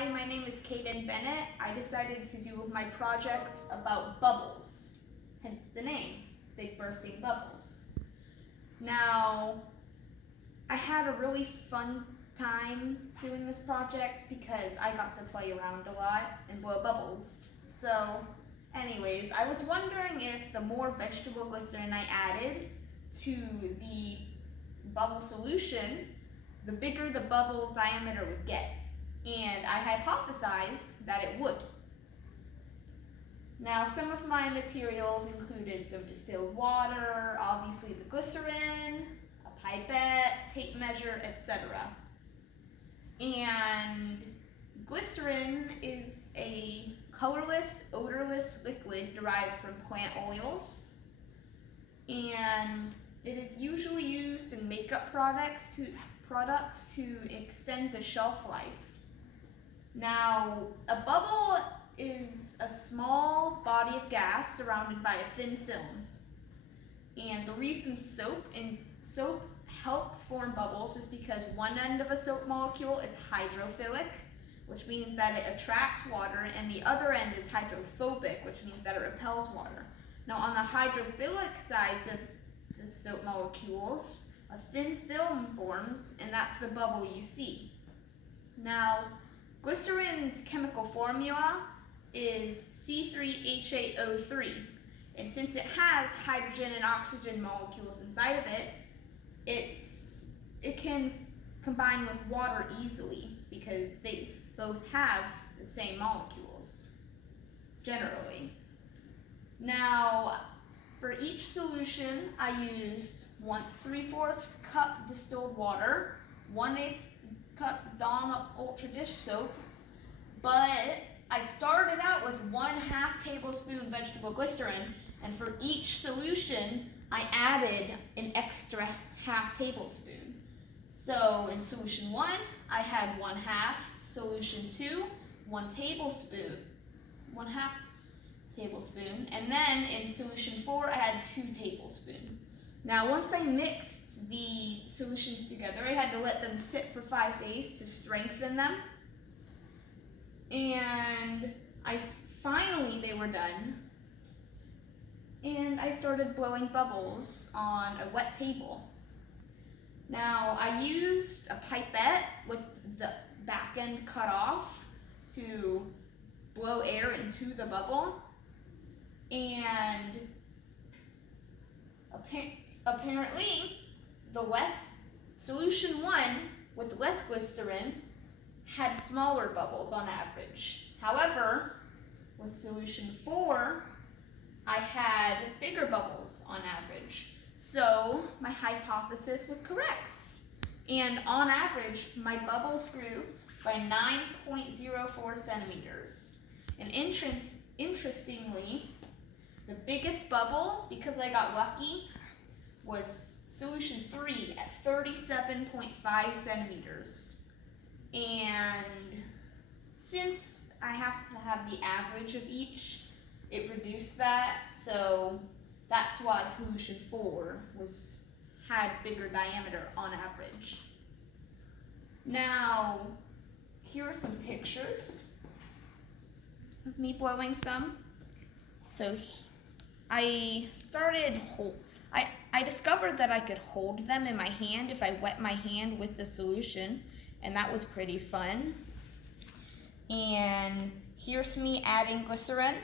Hi, my name is Caiden Bennett. I decided to do my project about bubbles, hence the name, Big Bursting Bubbles. Now, I had a really fun time doing this project because I got to play around a lot and blow bubbles. So, anyways, I was wondering if the more vegetable glycerin I added to the bubble solution, the bigger the bubble diameter would get. And I hypothesized that it would. Now, some of my materials included some distilled water, obviously the glycerin, a pipette, tape measure, etc. And glycerin is a colorless, odorless liquid derived from plant oils. And it is usually used in makeup products to extend the shelf life. Now, a bubble is a small body of gas surrounded by a thin film. And the reason soap helps form bubbles is because one end of a soap molecule is hydrophilic, which means that it attracts water, and the other end is hydrophobic, which means that it repels water. Now, on the hydrophilic sides of the soap molecules, a thin film forms, and that's the bubble you see. Now, glycerin's chemical formula is C3H8O3, and since it has hydrogen and oxygen molecules inside of it, it can combine with water easily because they both have the same molecules, generally. Now, for each solution, I used 3/4 cup distilled water, 1/8 cup Dawn Ultra Dish Soap, but I started out with 1/2 tablespoon vegetable glycerin, and for each solution, I added an extra 1/2 tablespoon. So in solution 1, I had 1/2, solution 2, 1 tablespoon, 1/2 tablespoon, and then in solution 4, I had 2 tablespoons. Now, once I mixed the solutions together, I had to let them sit for 5 days to strengthen them. And finally they were done. And I started blowing bubbles on a wet table. Now, I used a pipette with the back end cut off to blow air into the bubble. And apparently, solution 1 with less glycerin had smaller bubbles on average. However, with solution 4, I had bigger bubbles on average. So my hypothesis was correct. And on average, my bubbles grew by 9.04 centimeters. And interestingly, the biggest bubble, because I got lucky, was solution 3 at 37.5 centimeters. And since I have to have the average of each, it reduced that, so that's why solution 4 had bigger diameter on average. Now, here are some pictures of me blowing some. So I discovered that I could hold them in my hand if I wet my hand with the solution, and that was pretty fun. And here's me adding glycerin.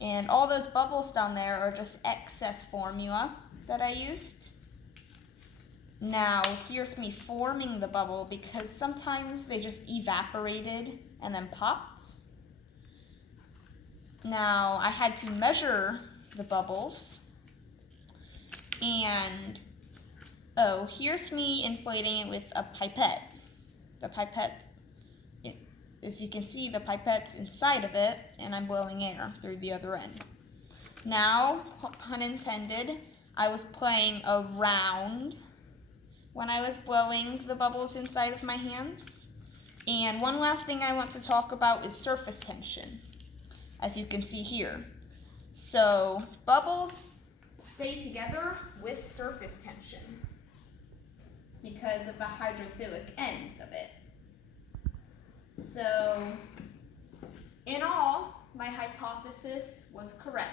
And all those bubbles down there are just excess formula that I used. Now, here's me forming the bubble because sometimes they just evaporated and then popped. Now, I had to measure the bubbles. And, here's me inflating it with a pipette. The pipette, as you can see, the pipette's inside of it, and I'm blowing air through the other end. Now, pun intended, I was playing around when I was blowing the bubbles inside of my hands. And one last thing I want to talk about is surface tension, as you can see here. So, bubbles stay together with surface tension because of the hydrophilic ends of it. So, in all, my hypothesis was correct.